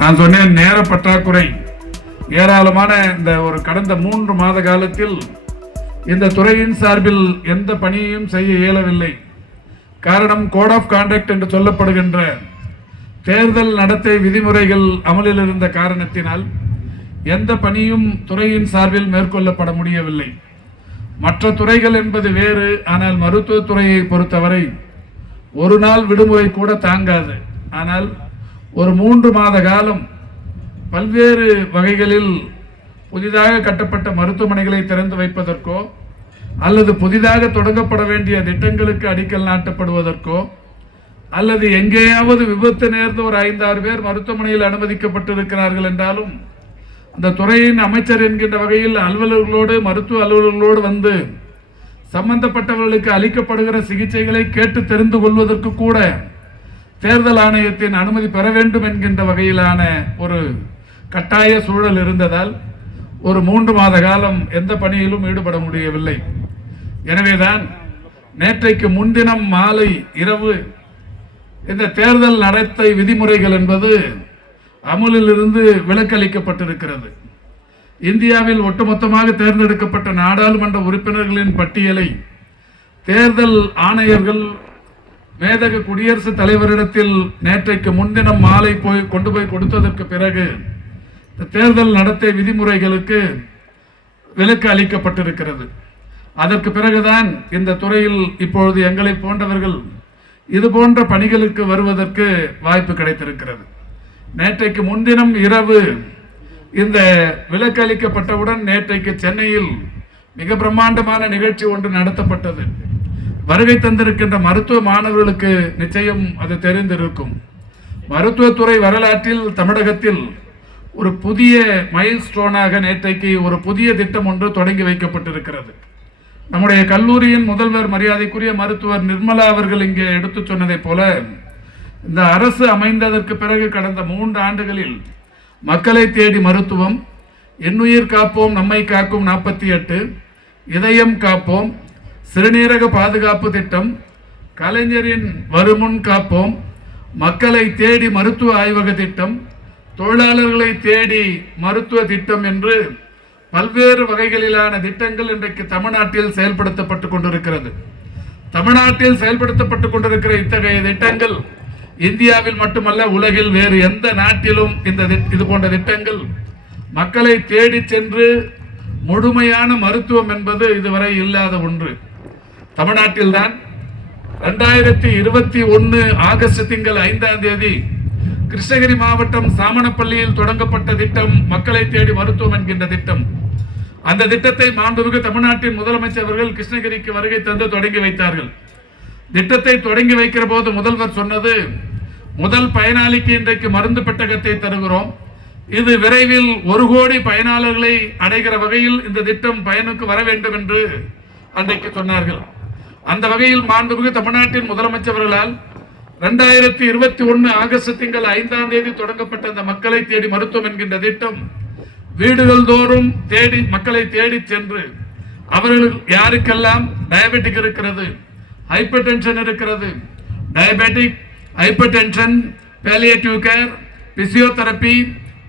நான் சொன்னேன், நேர பற்றாக்குறை ஏராளமான. இந்த ஒரு கடந்த 3 மாத காலத்தில் இந்த துறையின் சார்பில் எந்த பணியையும் செய்ய இயலவில்லை. காரணம், கோட் ஆஃப் கான்டக்ட் என்று சொல்லப்படுகின்ற தேர்தல் நடத்தை விதிமுறைகள் அமலில் இருந்த காரணத்தினால் எந்த பணியும் துறையின் சார்பில் மேற்கொள்ளப்பட முடியவில்லை. மற்ற துறைகள் என்பது வேறு. ஆனால் மருத்துவத்துறையை பொறுத்தவரை ஒரு நாள் விடுமுறை கூட தாங்காது. ஆனால் ஒரு 3 மாத காலம் பல்வேறு வகைகளில் புதிதாக கட்டப்பட்ட மருத்துவமனைகளை திறந்து வைப்பதற்கோ அல்லது புதிதாக தொடங்கப்பட வேண்டிய திட்டங்களுக்கு அடிக்கல் நாட்டப்படுவதற்கோ அல்லது எங்கேயாவது விபத்து நேர்ந்து ஒரு 5-6 பேர் மருத்துவமனையில் அனுமதிக்கப்பட்டிருக்கிறார்கள் என்றாலும் அந்த துறையின் அமைச்சர் என்கின்ற வகையில் அலுவலர்களோடு மருத்துவ அலுவலர்களோடு வந்து சம்பந்தப்பட்டவர்களுக்கு அளிக்கப்படுகிற சிகிச்சைகளை கேட்டு தெரிந்து கொள்வதற்கு கூட தேர்தல் ஆணையத்தின் அனுமதி பெற வேண்டும் என்கின்ற வகையிலான ஒரு கட்டாய சூழல் இருந்ததால் ஒரு 3 மாத காலம் எந்த பணியிலும் ஈடுபட முடியவில்லை. எனவேதான் நேற்றைக்கு முன்தினம் மாலை இரவு இந்த தேர்தல் நடத்தை விதிமுறைகள் என்பது அமலில் இருந்து விலக்களிக்கப்பட்டிருக்கிறது. இந்தியாவில் ஒட்டுமொத்தமாக தேர்ந்தெடுக்கப்பட்ட நாடாளுமன்ற உறுப்பினர்களின் பட்டியலை தேர்தல் ஆணையர்கள் மேதகு குடியரசுத் தலைவரிடத்தில் நேற்றைக்கு முன்தினம் மாலை கொண்டு போய் கொடுத்ததற்கு பிறகு தேர்தல் நடத்தை விதிமுறைகளுக்கு விலக்கு அளிக்கப்பட்டிருக்கிறது. அதற்கு பிறகுதான் இந்த துறையில் இப்பொழுது எங்களை போன்றவர்கள் இது போன்ற பணிகளுக்கு வருவதற்கு வாய்ப்பு கிடைத்திருக்கிறது. நேற்றைக்கு முன்தினம் இரவு இந்த விலக்கு அளிக்கப்பட்டவுடன் நேற்றைக்கு சென்னையில் மிக பிரம்மாண்டமான நிகழ்ச்சி ஒன்று நடத்தப்பட்டது. வருகை தந்திருக்கின்ற மருத்துவ மாணவர்களுக்கு நிச்சயம் அது தெரிந்திருக்கும். மருத்துவத்துறை வரலாற்றில் தமிழகத்தில் ஒரு புதிய மைல் ஸ்டோனாக நேற்றைக்கு ஒரு புதிய திட்டம் ஒன்று தொடங்கி வைக்கப்பட்டிருக்கிறது. நம்முடைய கல்லூரியின் முதல்வர் மரியாதைக்குரிய மருத்துவர் நிர்மலா அவர்கள் இங்கே எடுத்து சொன்னதைப் போல இந்த அரசு அமைந்ததற்கு பிறகு கடந்த 3 ஆண்டுகளில் மக்களை தேடி மருத்துவம், எண்ணுயிர் காப்போம் நம்மை காக்கும் 48, இதயம் காப்போம், சிறுநீரக பாதுகாப்பு திட்டம், கலைஞரின் வருமுன் காப்போம், மக்களை தேடி மருத்துவ ஆய்வக திட்டம், தொழிலாளர்களை தேடி மருத்துவ திட்டம் என்று பல்வேறு வகைகளிலான திட்டங்கள் இன்றைக்கு தமிழ்நாட்டில் செயல்படுத்தப்பட்டுக் கொண்டிருக்கிறது. தமிழ்நாட்டில் செயல்படுத்தப்பட்டுக் கொண்டிருக்கிற இத்தகைய திட்டங்கள் இந்தியாவில் மட்டுமல்ல, உலகில் வேறு எந்த நாட்டிலும் இது போன்ற திட்டங்கள் மக்களை தேடி சென்று முழுமையான மருத்துவம் என்பது இதுவரை இல்லாத ஒன்று. தமிழ்நாட்டில்தான் 2021 ஆகஸ்ட் திங்கள் 5ஆம் தேதி கிருஷ்ணகிரி மாவட்டம் சாமணப்பள்ளியில் தொடங்கப்பட்ட திட்டம் மக்களை தேடி மருத்துவம் என்கின்ற திட்டம். அந்த திட்டத்தை மாண்புமிகு தமிழ்நாட்டின் முதலமைச்சர் அவர்கள் கிருஷ்ணகிரிக்கு வருகை தந்து தொடங்கி வைத்தார்கள். திட்டத்தை தொடங்கி வைக்கிற போது முதல்வர் சொன்னது, முதல் பயனாளிக்கு இன்றைக்கு மருந்து பெட்டகத்தை தருகிறோம், இது விரைவில் 1 கோடி பயனாளர்களை அடைகிற வகையில் இந்த திட்டம் பயனுக்கு வர வேண்டும் என்று அன்றைக்கு சொன்னார்கள். அந்த வகையில் மாண்புமிகு தமிழ்நாட்டின் முதலமைச்சர் அவர்களால் 2021 ஆகஸ்ட் திங்கள் 5ஆம் தேதி தொடங்கப்பட்ட இந்த மக்களை தேடி மருத்துவம் என்கின்ற திட்டம் வீடுகள் தோறும் தேடி மக்களை தேடி சென்று அவர்கள் யாருக்கெல்லாம் டயபெட்டிக் இருக்கிறது, ஹைப்பர் டென்ஷன் இருக்கிறது, diabetic, hyper tension, palliative care, physiotherapy,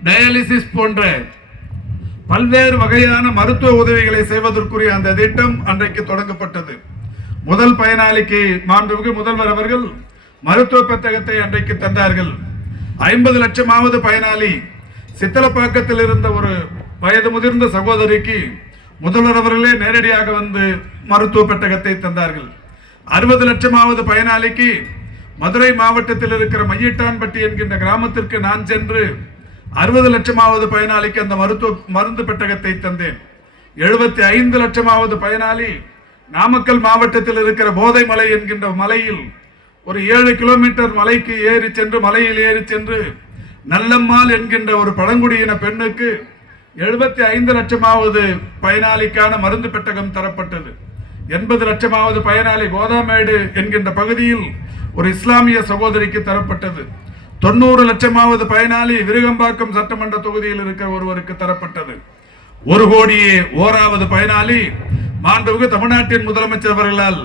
dialysis போன்ற பல்வேறு வகையான மருத்துவ உதவிகளை செய்வதற்குரிய அந்த திட்டம் அன்றைக்கு தொடங்கப்பட்டது. முதல் பயனாளிக்கு மாண்புமிகு முதல்வர் அவர்கள் மருத்துவ பெட்டகத்தை அன்றைக்கு தந்தார்கள். 50 லட்சமாவது பயனாளி சித்தலப்பாக்கத்தில் இருந்த ஒரு வயது முதிர்ந்த சகோதரிக்கு முதல்வர் அவர்களே நேரடியாக வந்து மருத்துவ பெட்டகத்தை தந்தார்கள். 60 லட்சமாவது பயனாளிக்கு மதுரை மாவட்டத்தில் இருக்கிற மையிட்டான்பட்டி என்கின்ற கிராமத்திற்கு நான் சென்று 60 லட்சமாவது பயனாளிக்கு அந்த மருந்து பெட்டகத்தை தந்தேன். 75 லட்சமாவது பயனாளி நாமக்கல் மாவட்டத்தில் இருக்கிற போதை மலை என்கின்ற மலையில் ஒரு 7 கிலோமீட்டர் மலைக்கு மலையில் ஏறி சென்று நல்லம்மாள் என்கின்ற ஒரு பழங்குடியின பெண்ணுக்கு 75 லட்சமாவது பயனாளிக்கான மருந்து பெட்டகம் தரப்பட்டது. 80 லட்சமாவது பயனாளி கோதாமேடு என்கின்ற பகுதியில் ஒரு இஸ்லாமிய சகோதரிக்கு தரப்பட்டது. 90 லட்சமாவது பயனாளி விருகம்பாக்கம் சட்டமன்ற தொகுதியில் இருக்கிற ஒருவருக்கு தரப்பட்டது. 1 கோடியே 1வது பயனாளி மாண்புமிகு தமிழ்நாட்டின் முதலமைச்சர் அவர்களால்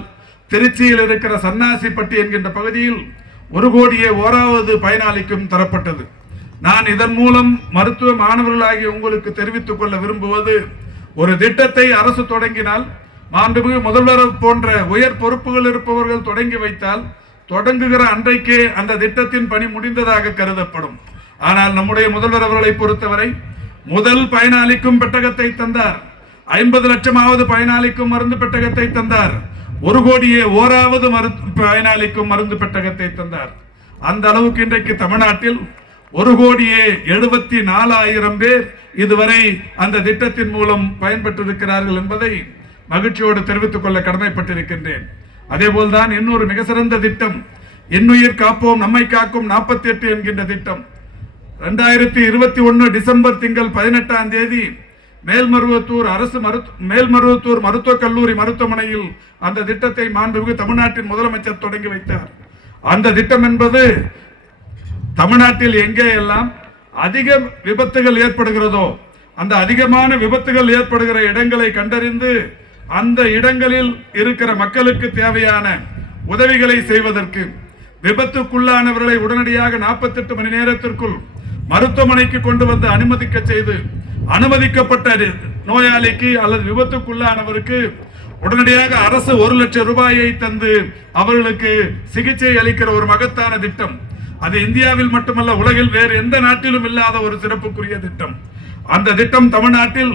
திருச்சியில் இருக்கிற சன்னாசிப்பட்டி என்கின்ற பகுதியில் 1 கோடியே 1வது பயனாளிக்கும் தரப்பட்டது. நான் இதன் மூலம் மருத்துவ மாணவர்களாகிய உங்களுக்கு தெரிவித்துக் கொள்ள விரும்புவது, ஒரு திட்டத்தை அரசு தொடங்கினால், மாண்புமிகு முதல்வர் போன்ற உயர் பொறுப்புகள் இருப்பவர்கள் தொடங்கி வைத்தால், தொடங்குகிற அன்றைக்கே அந்த திட்டத்தின் பணி முடிந்ததாக கருதப்படும். ஆனால் நம்முடைய முதல்வர் அவர்களை பொறுத்தவரை முதல் பயனாளிக்கும் பெட்டகத்தை தந்தார், 50 லட்சமாவது பயனாளிக்கும் மருந்து பெட்டகத்தை தந்தார், 1 கோடியே ஓராவது பயனாளிக்கும் மருந்து பெட்டகத்தை தந்தார். அந்த அளவுக்கு இன்றைக்கு தமிழ்நாட்டில் 1,74,00,000 பேர் இதுவரை அந்த திட்டத்தின் மூலம் பயன்பெற்றிருக்கிறார்கள் என்பதை மகிழ்ச்சியோடு தெரிவித்துக் கொள்ள கடமைப்பட்டிருக்கின்றேன். அதே போல்தான் இன்னொரு மிக சிறந்த திட்டம், இன்னுயிர் காப்போம் நம்மை காக்கும் 48 என்கின்ற திட்டம். 2021 டிசம்பர் திங்கள் 18ஆம் தேதி மேல்மருவத்தூர் மருத்துவக் கல்லூரி மருத்துவமனையில் அந்த திட்டத்தை மாண்புமிகு தமிழ்நாட்டின் முதலமைச்சர் தொடங்கி வைத்தார். அந்த திட்டம் என்பது தமிழ்நாட்டில் எங்கே எல்லாம் அதிக விபத்துகள் ஏற்படுகிறதோ அந்த அதிகமான விபத்துகள் ஏற்படுகிற இடங்களை கண்டறிந்து அந்த இடங்களில் இருக்கிற மக்களுக்கு தேவையான உதவிகளை செய்வதற்கு, விபத்துக்குள்ளானவர்களை உடனடியாக 48 மணி நேரத்திற்குள் மருத்துவமனைக்கு கொண்டு வந்து அனுமதிக்க செய்து, அனுமதிக்கப்பட்ட நோயாளிக்கு அல்லது விபத்துக்குள்ளானவருக்கு உடனடியாக அரசு 1 லட்சம் ரூபாயை தந்து அவர்களுக்கு சிகிச்சை அளிக்கிற ஒரு மகத்தான திட்டம். அது இந்தியாவில் மட்டுமல்ல, உலகில் வேறு எந்த நாட்டிலும் இல்லாத ஒரு சிறப்புக்குரிய திட்டம். அந்த திட்டம் தமிழ்நாட்டில்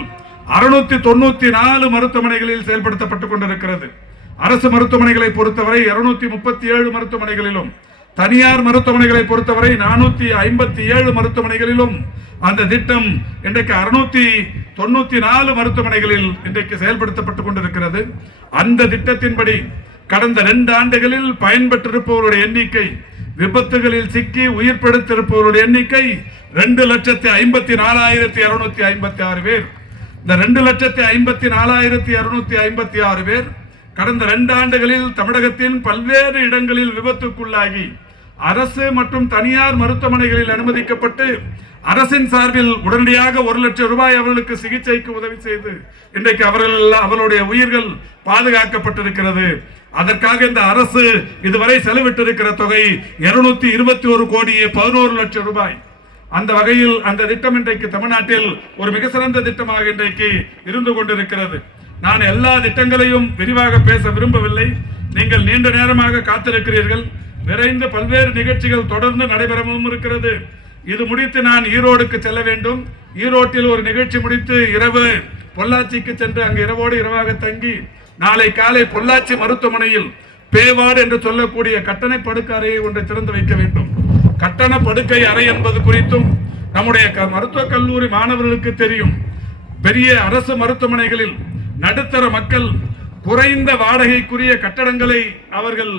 694 மருத்துவமனைகளில் செயல்படுத்தப்பட்டுக் கொண்டிருக்கிறது. அரசு மருத்துவமனைகளை பொறுத்தவரை 237 மருத்துவமனைகளிலும், தனியார் மருத்துவமனைகளை பொறுத்தவரை 457 மருத்துவமனைகளிலும் அந்த திட்டம் இன்றைக்கு 694 மருத்துவமனைகளில் இன்றைக்கு செயல்படுத்தப்பட்டுக் கொண்டிருக்கிறது. அந்த திட்டத்தின்படி கடந்த 2 ஆண்டுகளில் பயன்பெற்றிருப்பவருடைய எண்ணிக்கை, விபத்துகளில் சிக்கி உயிர் பிழைத்திருப்பவருடைய எண்ணிக்கை 2,54,256 பேர். இந்த 2,54,256 பேர் கடந்த 2 ஆண்டுகளில் தமிழகத்தின் பல்வேறு இடங்களில் விபத்துக்குள்ளாகி அரசு மற்றும் தனியார் மருத்துவமனைகளில் அனுமதிக்கப்பட்டு அரசின் சார்பில் உடனடியாக 1 லட்சம் ரூபாய் அவர்களுக்கு சிகிச்சைக்கு உதவி செய்து இன்றைக்கு அவர்களுடைய உயிர்கள் பாதுகாக்கப்பட்டிருக்கிறது. அதற்காக இந்த அரசு இதுவரை செலவிட்டிருக்கிற தொகை 221 கோடியே 11 லட்சம் ரூபாய். அந்த வகையில் அந்த திட்டம் இன்றைக்கு தமிழ்நாட்டில் ஒரு மிக சிறந்த திட்டமாக இன்றைக்கு இருந்து கொண்டிருக்கிறது. நான் எல்லா திட்டங்களையும் விரிவாக பேச விரும்பவில்லை. நீங்கள் நீண்ட நேரமாக காத்திருக்கிறீர்கள். விரைந்து பல்வேறு நிகழ்ச்சிகள் தொடர்ந்து நடைபெறவும் இருக்கிறது. இது முடித்து நான் ஈரோடுக்கு செல்ல வேண்டும். ஈரோட்டில் ஒரு நிகழ்ச்சி முடித்து இரவு பொள்ளாச்சிக்கு சென்று அங்கு இரவோடு இரவாக தங்கி நாளை காலை பொள்ளாச்சி மருத்துவமனையில் பேவார்டு என்று சொல்லக்கூடிய கட்டண படுக்கை அறையை ஒன்றை திறந்து வைக்க வேண்டும். கட்டண படுக்கை அறை என்பது குறித்தும் நம்முடைய மருத்துவக் கல்லூரி மாணவர்களுக்கு தெரியும். பெரிய அரசு மருத்துவமனைகளில் நடுத்தர மக்கள் குறைந்த வாடகைக்குரிய கட்டடங்களை அவர்கள்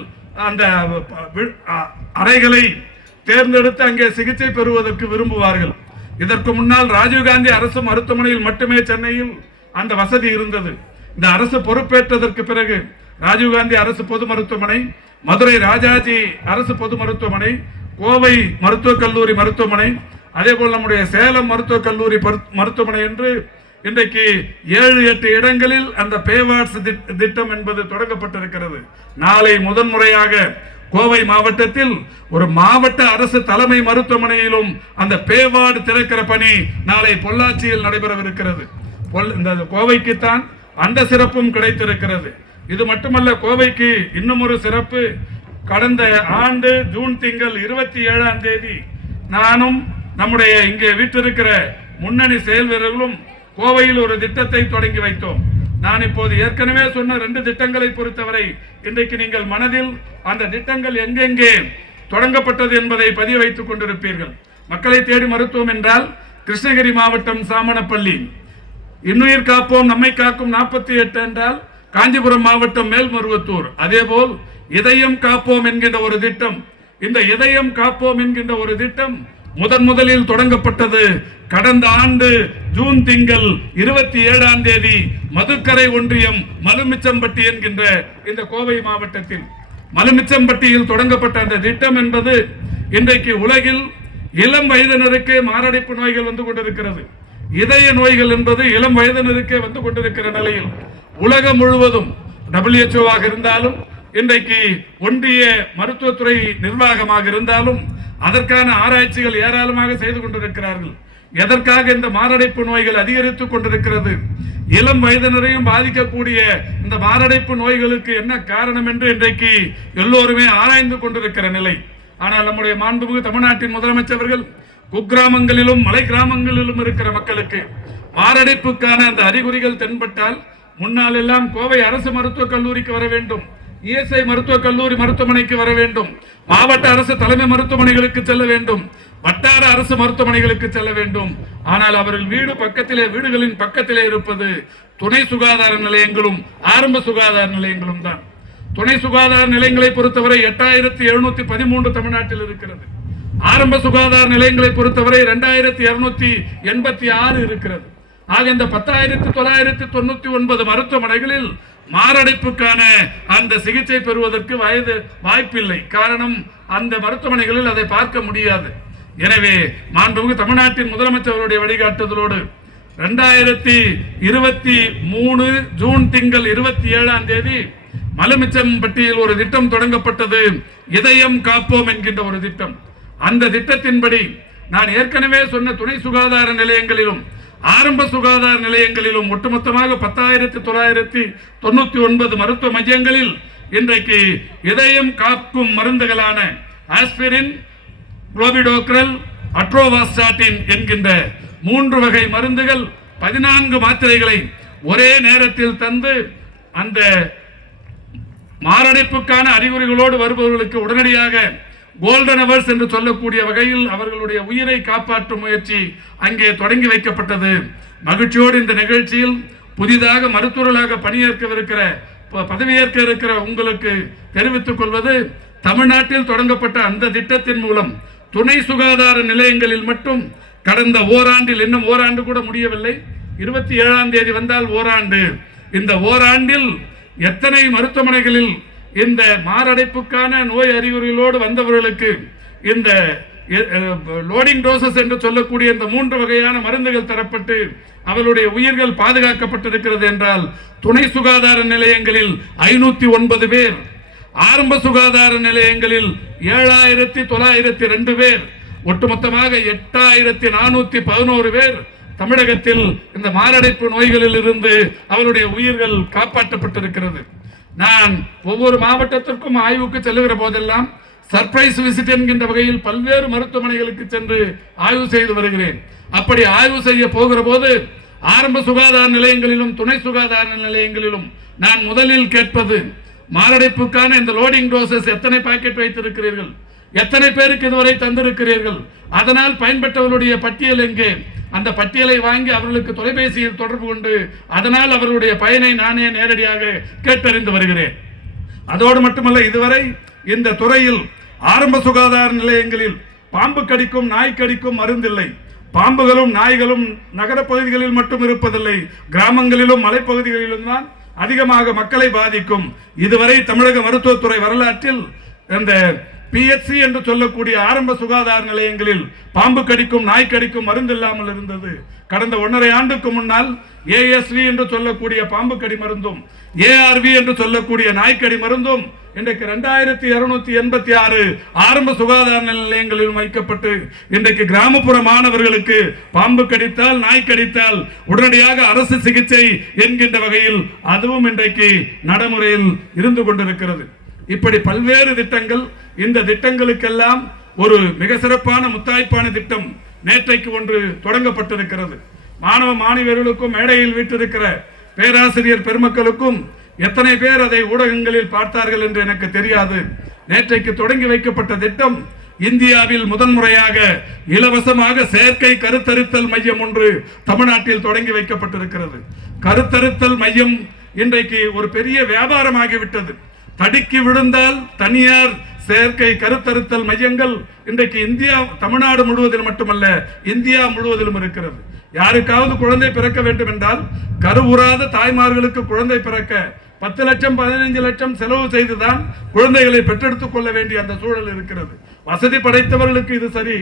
அந்த அறைகளை தேர்ந்தெடுத்து அங்கே சிகிச்சை பெறுவதற்கு விரும்புவார்கள். இதற்கு முன்னால் ராஜீவ்காந்தி அரசு மருத்துவமனையில் மட்டுமே சென்னையில் அந்த வசதி இருந்தது. இந்த அரசு பொறுப்பேற்றதற்கு பிறகு ராஜீவ்காந்தி அரசு பொது மருத்துவமனை, மதுரை ராஜாஜி அரசு பொது மருத்துவமனை, கோவை மருத்துவக் கல்லூரி மருத்துவமனை, அதே போல் நம்முடைய சேலம் மருத்துவக் கல்லூரி மருத்துவமனை என்று இன்றைக்கு 7-8 இடங்களில் அந்த பேவார்ட்ஸ் திட்டம் என்பது தொடங்கப்பட்டிருக்கிறது. நாளை முதன்முறையாக கோவை மாவட்டத்தில் ஒரு மாவட்ட அரசு தலைமை மருத்துவமனையிலும் அந்த பேவார்டு திறக்கிற பணி நாளை பொள்ளாச்சியில் நடைபெறவிருக்கிறது. இந்த கோவைக்குத்தான் அந்த சிறப்பும் கிடைத்திருக்கிறது. இது மட்டுமல்ல, கோவைக்கு இன்னும் ஒரு சிறப்பு. கடந்த ஆண்டு ஜூன் திங்கள் 27ஆம் தேதி நானும் நம்முடைய இங்கே வீட்டிருக்கிற முன்னணி செயல் வீரர்களும் கோவையில் ஒரு திட்டத்தை தொடங்கி வைத்தோம். நான் இப்போது ஏற்கனவே சொன்ன 2 திட்டங்களை பொறுத்தவரை இன்றைக்கு நீங்கள் மனதில் அந்த திட்டங்கள் எங்கெங்கே தொடங்கப்பட்டது என்பதை பதிய வைத்துக் கொண்டிருப்பீர்கள். மக்களை தேடி மருத்துவம் என்றால் கிருஷ்ணகிரி மாவட்டம் சாமனப்பள்ளி, இன்னுயிர் காப்போம் நம்மை காக்கும் 48 என்றால் காஞ்சிபுரம் மாவட்டம் மேல்மருவத்தூர், அதேபோல் இதயம் காப்போம் என்கின்ற ஒரு திட்டம். இந்த இதயம் காப்போம் என்கின்ற ஒரு திட்டம் முதலில் தொடங்கப்பட்டது கடந்த ஆண்டு ஜூன் திங்கள் 27ஆம் தேதி மதுக்கரை ஒன்றியம் மலுமிச்சம்பட்டி என்கின்ற இந்த கோவை மாவட்டத்தில் மலுமிச்சம்பட்டியில் தொடங்கப்பட்ட அந்த திட்டம் என்பது இன்றைக்கு உலகில் இளம் வயதினருக்கே மாரடைப்பு நோய்கள் வந்து கொண்டிருக்கிறது. இதய நோய்கள் என்பது இளம் வயதினருக்கே வந்து கொண்டிருக்கிற நிலையில் உலகம் முழுவதும் WHO இருந்தாலும் இன்றைக்கு ஒன்றிய மருத்துவத்துறை நிர்வாகமாக இருந்தாலும் அதற்கான ஆராய்ச்சிகள் ஏராளமாக செய்து கொண்டிருக்கிறார்கள். எதற்காக இந்த மாரடைப்பு நோய்கள் அதிகரித்துக் கொண்டிருக்கிறது, இளம் வயதினரையும் பாதிக்கக்கூடிய இந்த மாரடைப்பு நோய்களுக்கு என்ன காரணம் என்று இன்றைக்கு எல்லோருமே ஆராய்ந்து கொண்டிருக்கிற நிலை. ஆனால் நம்முடைய மாண்புமிகு தமிழ்நாட்டின் முதலமைச்சர்கள் குக்கிராமங்களிலும் மலை கிராமங்களிலும் இருக்கிற மக்களுக்கு மாரடைப்புக்கான அந்த அறிகுறிகள் தென்பட்டால் முன்னால் எல்லாம் கோவை அரசு மருத்துவக் கல்லூரிக்கு வர வேண்டும், இஎஸ்ஐ மருத்துவக் கல்லூரி மருத்துவமனைக்கு வர வேண்டும், மாவட்ட அரசு தலைமை மருத்துவமனைகளுக்கு செல்ல வேண்டும், வட்டார அரசு மருத்துவமனைகளுக்கு செல்ல வேண்டும். ஆனால் அவர்கள் வீடுகளின் பக்கத்திலே இருப்பது துணை சுகாதார நிலையங்களும் ஆரம்ப சுகாதார நிலையங்களும் தான். துணை சுகாதார நிலையங்களை பொறுத்தவரை 8713 தமிழ்நாட்டில் இருக்கிறது. ஆரம்ப சுகாதார நிலையங்களை பொறுத்தவரை 2286 இருக்கிறது. ஆக இந்த 10,999 மருத்துவமனைகளில் மாரடைப்புக்கான அந்த சிகிச்சை பெறுவதற்கு வாய்ப்பில்லை. காரணம், அந்த மருத்துவமனைகளில் அதை பார்க்க முடியாது. எனவே மாண்புமிகு தமிழ்நாட்டின் முதலமைச்சருடைய வழிகாட்டுதலோடு 2023 ஜூன் திங்கள் 27ஆம் தேதி மலுமிச்சம்பட்டியில் ஒரு திட்டம் தொடங்கப்பட்டது, இதயம் காப்போம் என்கின்ற ஒரு திட்டம். அந்த திட்டத்தின்படி நான் ஏற்கனவே சொன்ன துணை சுகாதார நிலையங்களிலும் ஆரம்ப சுகாதார நிலையங்களிலும் ஒட்டுமொத்தமாக 10,999 மருத்துவ மையங்களில் இன்றைக்கு இதயம் காக்கும் மருந்துகளான ஆஸ்பிரின், குளோபிடோக்ரல், அட்ரோவாஸ்டாட்டின் என்கின்ற 3 வகை மருந்துகள் 14 மாத்திரைகளை ஒரே நேரத்தில் தந்து அந்த மாரடைப்புக்கான அறிகுறிகளோடு வருபவர்களுக்கு உடனடியாக கோல்டன் அவர்ஸ் என்று சொல்லக்கூடிய வகையில் அவர்களுடைய உயிரை காப்பாற்றும் முயற்சி அங்கே தொடங்கி வைக்கப்பட்டது. மகிழ்ச்சியோடு இந்த நிகழ்ச்சியில் புதிதாக மருத்துவர்களாக பதவியேற்க இருக்கிற உங்களுக்கு தெரிவித்துக் கொள்வது, தமிழ்நாட்டில் தொடங்கப்பட்ட அந்த திட்டத்தின் மூலம் துணை சுகாதார நிலையங்களில் மட்டும் கடந்த ஓராண்டில், இன்னும் ஓராண்டு கூட முடியவில்லை, 27ஆம் தேதி வந்தால் ஓராண்டு, இந்த ஓராண்டில் எத்தனை மருத்துவமனைகளில் இந்த மாரடைப்புக்கான நோய் அறிகுறிகளோடு வந்தவர்களுக்கு இந்த லோடிங் டோசஸ் என்று சொல்லக்கூடிய இந்த 3 வகையான மருந்துகள் தரப்பட்டு அவர்களுடைய உயிர்கள் பாதுகாக்கப்பட்டிருக்கிறது என்றால், துணை சுகாதார நிலையங்களில் 509 பேர், ஆரம்ப சுகாதார நிலையங்களில் 7,902 பேர், ஒட்டுமொத்தமாக 8,411 பேர் தமிழகத்தில் இந்த மாரடைப்பு நோய்களில் இருந்து அவருடைய உயிர்கள் காப்பாற்றப்பட்டிருக்கிறது. நான் ஒவ்வொரு மாவட்டத்திற்கும் ஆய்வுக்கு செல்லுகிற போதெல்லாம் சர்ப்ரைஸ் விசிட் என்கின்ற வகையில் பல்வேறு மருத்துவமனைகளுக்கு சென்று ஆய்வு செய்து வருகிறேன். அப்படி ஆய்வு செய்ய போகிற போது ஆரம்ப சுகாதார நிலையங்களிலும் துணை சுகாதார நிலையங்களிலும் நான் முதலில் கேட்பது, மாரடைப்புக்கான இந்த லோடிங் டோசஸ் எத்தனை பாக்கெட் வைத்திருக்கிறீர்கள், எத்தனை பேருக்கு இதுவரை தந்திருக்கிறீர்கள், அதனால் பயன்பெற்றவர்களுடைய பட்டியல் எங்கே, அந்த பட்டியலை வாங்கி அவர்களுக்கு தொலைபேசியில் தொடர்பு கொண்டு அதனால் அவர்களுடைய பயனை நானே நேரடியாக கேட்டறிந்து வருகிறேன். அதோடு மட்டுமல்ல, இதுவரை இந்த துறையில் ஆரம்ப சுகாதார நிலையங்களில் பாம்பு கடிக்கும் நாய் கடிக்கும் மருந்தில்லை. பாம்புகளும் நாய்களும் நகர பகுதிகளில் மட்டும் இருப்பதில்லை, கிராமங்களிலும் மலைப்பகுதிகளிலும் தான் அதிகமாக மக்களை பாதிக்கும். இதுவரை தமிழக மருத்துவத்துறை வரலாற்றில் இந்த PHC என்று சொல்லக்கூடிய ஆரம்ப சுகாதார நிலையங்களில் பாம்பு கடிக்கும் நாய் கடிக்கும் மருந்து இல்லாமல் இருந்தது. கடந்த 1.5 ஆண்டுக்கு முன்னால் ASV என்று சொல்லக்கூடிய பாம்பு கடி மருந்தும் ARV என்று சொல்லக்கூடிய நாய்க்கடி மருந்தும் இன்றைக்கு 2286 ஆரம்ப சுகாதார நிலையங்களில் வைக்கப்பட்டு இன்றைக்கு கிராமப்புற மாணவர்களுக்கு பாம்பு கடித்தால் நாய் கடித்தால் உடனடியாக அரசு சிகிச்சை என்கின்ற வகையில் அதுவும் இன்றைக்கு நடைமுறையில் இருந்து கொண்டிருக்கிறது. இப்படி பல்வேறு திட்டங்கள், இந்த திட்டங்களுக்கெல்லாம் ஒரு மிக சிறப்பான முத்தாய்ப்பான திட்டம் நேற்றைக்கு ஒன்று தொடங்கப்பட்டிருக்கிறது. மாணவ மாணவியர்களுக்கும் மேடையில் வீட்டிருக்கிற பேராசிரியர் பெருமக்களுக்கும் எத்தனை பேர் அதை ஊடகங்களில் பார்த்தார்கள் என்று எனக்கு தெரியாது. நேற்றைக்கு தொடங்கி வைக்கப்பட்ட திட்டம் இந்தியாவில் முதன்முறையாக இலவசமாக செயற்கை கருத்தரித்தல் மையம் ஒன்று தமிழ்நாட்டில் தொடங்கி வைக்கப்பட்டிருக்கிறது. கருத்தரித்தல் மையம் இன்றைக்கு ஒரு பெரிய வியாபாரமாகிவிட்டது. தடுக்கி விழுந்தால் தனியார் செயற்கை கருத்தரித்தல் மையங்கள் இன்றைக்கு தமிழ்நாடு முழுவதிலும் மட்டுமல்ல இந்தியா முழுவதிலும் இருக்கிறது. யாருக்காவது குழந்தை பிறக்க வேண்டும் என்றால் கருவுறாத தாய்மார்களுக்கு குழந்தை பிறக்க 10 லட்சம் 15 லட்சம் செலவு செய்துதான் குழந்தைகளை பெற்றெடுத்துக் கொள்ள வேண்டிய அந்த சூழல் இருக்கிறது. வசதி படைத்தவர்களுக்கு இது சரி,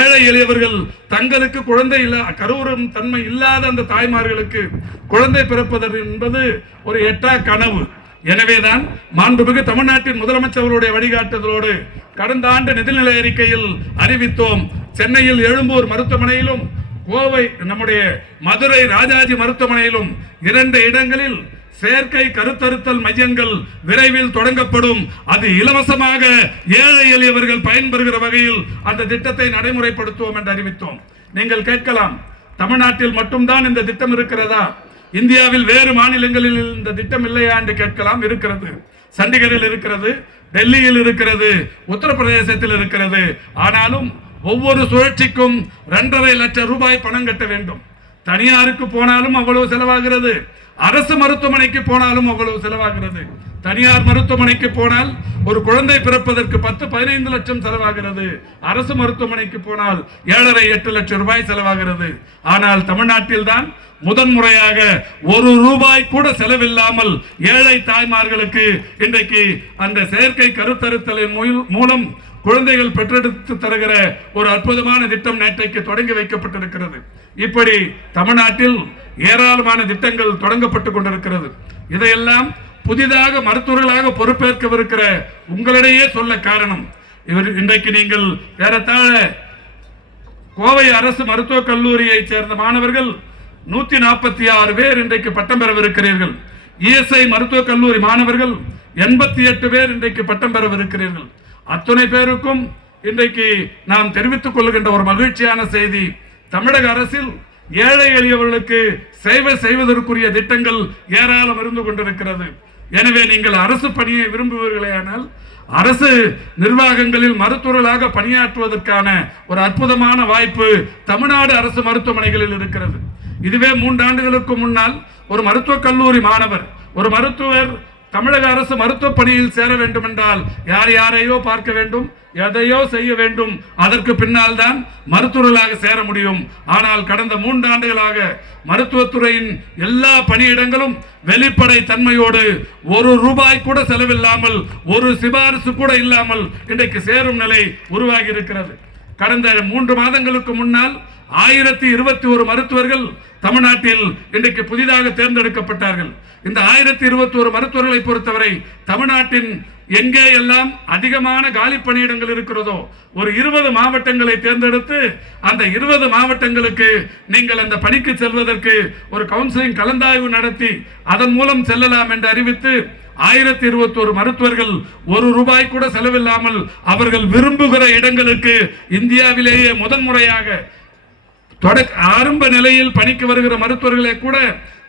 ஏழை எளியவர்கள் தங்களுக்கு குழந்தை கருவுறும் தன்மை இல்லாத அந்த தாய்மார்களுக்கு குழந்தை பிறப்பது என்பது ஒரு எட்டா கனவு. எனவேதான் மாண்புமிகு தமிழ்நாட்டின் முதலமைச்சருடைய வழிகாட்டுதலோடு கடந்த ஆண்டு நிதிநிலை அறிக்கையில் அறிவித்தோம். சென்னையில் எழும்பூர் மருத்துவமனையிலும் கோவை நம்முடைய மதுரை ராஜாஜி மருத்துவமனையிலும் 2 இடங்களில் செயற்கை கருத்தறுத்தல் மையங்கள் விரைவில் தொடங்கப்படும். அது இலவசமாக ஏழை எளியவர்கள் பயன்பெறுகிற வகையில் அந்த திட்டத்தை நடைமுறைப்படுத்துவோம் என்று அறிவித்தோம். நீங்கள் கேட்கலாம், தமிழ்நாட்டில் மட்டும்தான் இந்த திட்டம் இருக்கிறதா, இந்தியாவில் வேறு மாநிலங்களில் இந்த திட்டம் இல்லையா என்று கேட்கலாம். இருக்கிறது. சண்டிகரில் இருக்கிறது, டெல்லியில் இருக்கிறது, உத்தரப்பிரதேசத்தில் இருக்கிறது. ஆனாலும் ஒவ்வொரு சுழற்சிக்கும் 2.5 லட்சம் ரூபாய் பணம் கட்ட வேண்டும். தனியாருக்கு போனாலும் அவ்வளவு செலவாகிறது, அரசு மருத்துவமனைக்கு போனாலும் அவ்வளவு செலவாகிறது. தனியார் மருத்துவமனைக்கு போனால் ஒரு குழந்தை பிறப்பதற்கு 10-15 லட்சம் செலவாகிறது. அரசு மருத்துவமனைக்கு போனால் 7.5-8 லட்சம் ரூபாய் செலவாகிறது. ஆனால் தமிழ்நாட்டில் தான் முதன்முறையாக 1 ரூபாய் கூட செலவில்லாமல் ஏழை தாய்மார்களுக்கு இன்றைக்கு அந்த செயற்கை கருத்தறுத்தலின் மூலம் குழந்தைகள் பெற்றெடுத்து தருகிற ஒரு அற்புதமான திட்டம் நேற்றைக்கு தொடங்கி வைக்கப்பட்டிருக்கிறது. இப்படி தமிழ்நாட்டில் ஏராளமான திட்டங்கள் தொடங்கப்பட்டுக் கொண்டிருக்கிறது. இதையெல்லாம் புதிதாக மருத்துவர்களாக பொறுப்பேற்கவிருக்கிற உங்களிடையே சொல்ல காரணம், இன்றைக்கு நீங்கள் ஏறத்தாழ கோவை அரசு மருத்துவக் கல்லூரியை சேர்ந்த மாணவர்கள் 146 பேர் இன்றைக்கு பட்டம் பெறவிருக்கிறீர்கள். இஎஸ்ஐ மருத்துவக் கல்லூரி மாணவர்கள் 88 பேர் இன்றைக்கு பட்டம் பெறவிருக்கிறீர்கள். அத்தனை பேருக்கும் இன்றைக்கு நாம் தெரிவித்துக் கொள்கின்ற ஒரு மகிழ்ச்சியான செய்தி, தமிழக அரசில் ஏழை எளியவர்களுக்கு சேவை செய்வதற்குரிய திட்டங்கள் ஏராளம் இருந்து கொண்டிருக்கிறது. எனவே நீங்கள் அரசு பணியை விரும்புவீர்களேயானால் அரசு நிர்வாகங்களில் மருத்துவர்களாக பணியாற்றுவதற்கான ஒரு அற்புதமான வாய்ப்பு தமிழ்நாடு அரசு மருத்துவமனைகளில் இருக்கிறது. இதுவே 3 ஆண்டுகளுக்கு முன்னால் ஒரு மருத்துவக் கல்லூரி மாணவர், ஒரு மருத்துவர் தமிழக அரசு மருத்துவ பணியில் சேர வேண்டும் என்றால் யாரையோ பார்க்க வேண்டும், எதையோ செய்ய வேண்டும், அதற்கு பின்னால் தான் மருத்துவர்களாக சேர முடியும். ஆனால் கடந்த 3 ஆண்டுகளாக மருத்துவத்துறையின் எல்லா பணியிடங்களும் வெளிப்படை தன்மையோடு 1 ரூபாய் கூட செலவில்லாமல், ஒரு சிபாரிசு கூட இல்லாமல் இன்றைக்கு சேரும் நிலை உருவாகி இருக்கிறது. கடந்த 3 மாதங்களுக்கு முன்னால் 1021 மருத்துவர்கள் தமிழ்நாட்டில் இன்றைக்கு புதிதாக தேர்ந்தெடுக்கப்பட்டார்கள். இந்த 1021 மருத்துவர்களை பொறுத்தவரை தமிழ்நாட்டின் எங்கே எல்லாம் அதிகமான காலி பணியிடங்கள் இருக்கிறதோ ஒரு 20 மாவட்டங்களை தேர்ந்தெடுத்து அந்த 20 மாவட்டங்களுக்கு நீங்கள் அந்த பணிக்கு செல்வதற்கு ஒரு கவுன்சிலிங் கலந்தாய்வு நடத்தி அதன் மூலம் செல்லலாம் என்று அறிவித்து 1021 மருத்துவர்கள் 1 ரூபாய் கூட செலவில்லாமல் அவர்கள் விரும்புகிற இடங்களுக்கு இந்தியாவிலேயே முதன்முறையாக ஆரம்ப நிலையில் பணிக்கு வருகிற மருத்துவர்களை கூட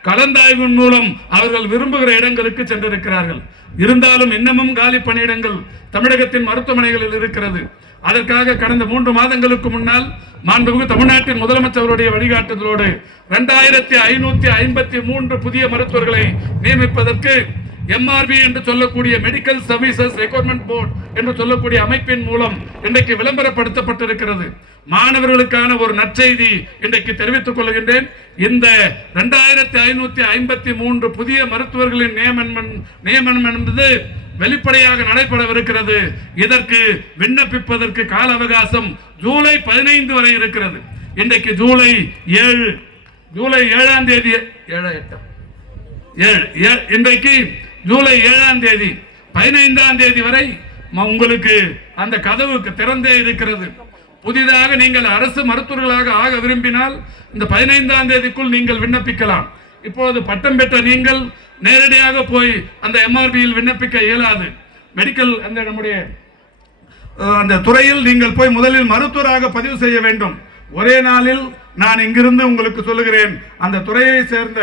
கலந்தாய்வின் மூலம் அவர்கள் விரும்புகிற இடங்களுக்கு சென்றிருக்கிறார்கள். இருந்தாலும் இன்னமும் காலி பணியிடங்கள் தமிழகத்தின் மருத்துவமனைகளில் இருக்கிறது. அதற்காக கடந்த 3 மாதங்களுக்கு முன்னால் மாண்புமிகு தமிழ்நாட்டின் முதலமைச்சருடைய வழிகாட்டுதலோடு 2553 புதிய மருத்துவர்களை நியமிப்பதற்கு எம்ஆர்பி என்று சொல்லக்கூடிய மெடிக்கல் சர்வீசஸ் ரெக்ரூட்மெண்ட் போர்டு என்று சொல்லக்கூடிய அமைப்பின் மூலம் இன்றைக்கு விளம்பரப்படுத்தப்பட்டிருக்கிறது. மாணவர்களுக்கான ஒரு நற்செய்தி இன்றைக்கு தெரிவித்துக் கொள்கின்றேன். இந்த 2553 புதிய மருத்துவர்களின் நியமனம் என்பது வெளிப்படையாக நடைபெறவிருக்கிறது. இதற்கு விண்ணப்பிப்பதற்கு கால அவகாசம் ஜூலை 15 வரை இருக்கிறது. இன்றைக்கு ஜூலை 7ஆம் தேதி இன்றைக்கு ஜூலை 7ஆம் தேதி 15ஆம் தேதி வரை உங்களுக்கு அந்த கதவுக்கு திறந்தே இருக்கிறது. புதிதாக நீங்கள் அரசு மருத்துவர்களாக ஆக விரும்பினால் இந்த 15ஆம் தேதிக்குள் நீங்கள் விண்ணப்பிக்கலாம். இப்போது பட்டம் பெற்ற நீங்கள் நேரடியாக போய் அந்த எம்ஆர்பியில் விண்ணப்பிக்க இயலாது. மெடிக்கல் நம்முடைய அந்த துறையில் நீங்கள் போய் முதலில் மருத்துவராக பதிவு செய்ய வேண்டும். ஒரே நாளில் நான் இங்கிருந்து உங்களுக்கு சொல்லுகிறேன், அந்த துறையை சேர்ந்த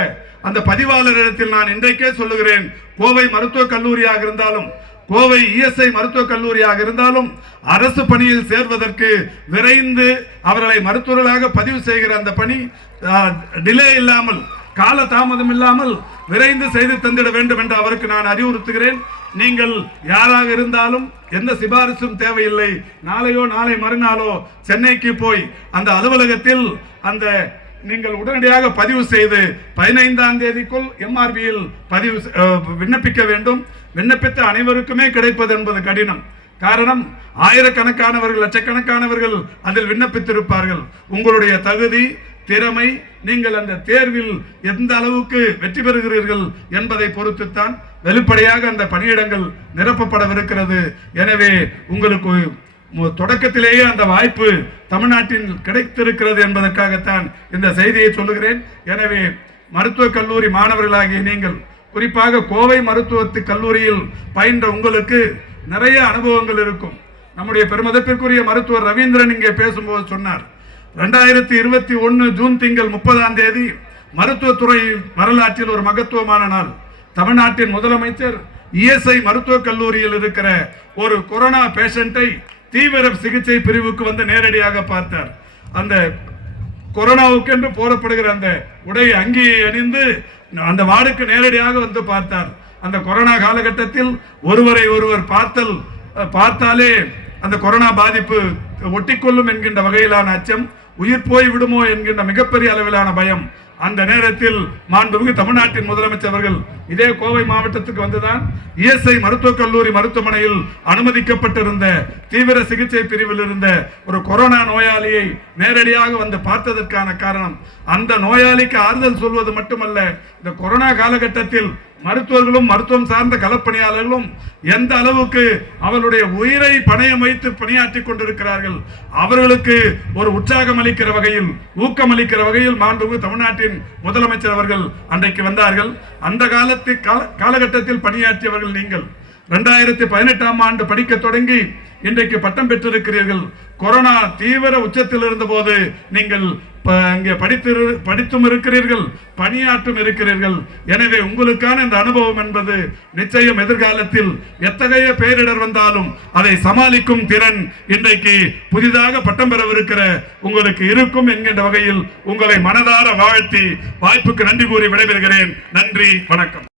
அந்த பதிவாளரிடத்தில் நான் இன்றைக்கே சொல்லுகிறேன், கோவை மருத்துவக் கல்லூரியாக இருந்தாலும் கோவை இஎஸ்ஐ மருத்துவக் கல்லூரியாக இருந்தாலும் அரசு பணியில் சேர்வதற்கு விரைந்து அவர்களை மருத்துவர்களாக பதிவு செய்கிற அந்த பணி டிலே இல்லாமல், கால தாமதம் இல்லாமல் விரைந்து செய்து தந்திட வேண்டும் என்று அவருக்கு நான் அறிவுறுத்துகிறேன். நீங்கள் யாராக இருந்தாலும் எந்த சிபாரிசும் தேவையில்லை. நாளையோ நாளை மறுநாளோ சென்னைக்கு போய் அந்த அலுவலகத்தில் அந்த நீங்கள் உடனடியாக பதிவு செய்து 15ஆம் தேதிக்குள் எம்ஆர்பியில் விண்ணப்பிக்க வேண்டும். விண்ணப்பித்த அனைவருக்குமே கிடைப்பது என்பது கடினம். காரணம், ஆயிரக்கணக்கானவர்கள் லட்சக்கணக்கானவர்கள் அதில் விண்ணப்பித்திருப்பார்கள். உங்களுடைய தகுதி திறமை, நீங்கள் அந்த தேர்வில் எந்த அளவுக்கு வெற்றி பெறுகிறீர்கள் என்பதை பொறுத்துத்தான். வெளிப்படையாக அந்த பணியிடங்கள் நிரப்பப்படவிருக்கிறது. எனவே உங்களுக்கு தொடக்கத்திலேயே அந்த வாய்ப்பு தமிழ்நாட்டில் கிடைத்திருக்கிறது என்பதற்காகத்தான் இந்த செய்தியை சொல்லுகிறேன். எனவே மருத்துவக் கல்லூரி மாணவர்களாகிய நீங்கள், குறிப்பாக கோவை மருத்துவ கல்லூரியில் பயின்ற உங்களுக்கு நிறைய அனுபவங்கள் இருக்கும். நம்முடைய பெருமதிப்பிற்குரிய மருத்துவர் ரவீந்திரன் இங்கே பேசும்போது சொன்னார், 2021 ஜூன் திங்கள் 30ஆம் தேதி மருத்துவத்துறை வரலாற்றில் ஒரு மகத்துவமான நாள். தமிழ்நாட்டின் முதலமைச்சர் இஎஸ்ஐ மருத்துவக் கல்லூரியில் இருக்கிற ஒரு கொரோனா பேஷண்டை தீவிர சிகிச்சை பிரிவுக்கு வந்து நேரடியாக பார்த்தார். அந்த கொரோனாவுக்கு என்று போடப்படுகிற அந்த உடை அங்கியை அணிந்து அந்த வார்டுக்கு நேரடியாக வந்து பார்த்தார். அந்த கொரோனா காலகட்டத்தில் ஒருவரை ஒருவர் பார்த்தாலே அந்த கொரோனா பாதிப்பு ஒட்டிக்கொள்ளும் என்கின்ற வகையிலான அச்சம், உயிர் போய் விடுமோ என்கின்ற மிகப்பெரிய அளவிலான பயம். அந்த நேரத்தில் மாண்புமிகு தமிழ்நாட்டின் முதலமைச்சர் அவர்கள் இதே கோவை மாவட்டத்துக்கு வந்துதான் இஎஸ்ஐ மருத்துவக் கல்லூரி மருத்துவமனையில் அனுமதிக்கப்பட்டிருந்த தீவிர சிகிச்சை பிரிவில் இருந்த ஒரு கொரோனா நோயாளியை நேரடியாக வந்து பார்த்ததற்கான காரணம், அந்த நோயாளிக்கு ஆறுதல் சொல்வது மட்டுமல்ல, இந்த கொரோனா காலகட்டத்தில் மருத்துவர்களும் மருத்துவம் சார்ந்த களப்பணியாளர்களும் எந்த அளவுக்கு அவருடைய உயிரை பணயம் வைத்து பணியாற்றி கொண்டிருக்கிறார்கள், அவர்களுக்கு ஒரு உற்சாகம் அளிக்கிற வகையில், ஊக்கம் அளிக்கிற வகையில் மாண்புமிகு தமிழ்நாட்டின் முதலமைச்சர் அவர்கள் அன்றைக்கு வந்தார்கள். அந்த காலகட்டத்தில் பணியாற்றியவர்கள் நீங்கள். 2018ஆம் ஆண்டு படிக்க தொடங்கி இன்றைக்கு பட்டம் பெற்றிருக்கிறீர்கள். கொரோனா தீவிர உச்சத்தில் இருந்த போது நீங்கள் இங்கே படித்தும் இருக்கிறீர்கள், பணியாற்றும் இருக்கிறீர்கள். எனவே உங்களுக்கான இந்த அனுபவம் என்பது நிச்சயம் எதிர்காலத்தில் எத்தகைய பேரிடர் வந்தாலும் அதை சமாளிக்கும் திறன் இன்றைக்கு புதிதாக பட்டம் பெறவிருக்கிற உங்களுக்கு இருக்கும் என்கின்ற வகையில் உங்களை மனதார வாழ்த்தி வாய்ப்புக்கு நன்றி கூறி விடைபெறுகிறேன். நன்றி, வணக்கம்.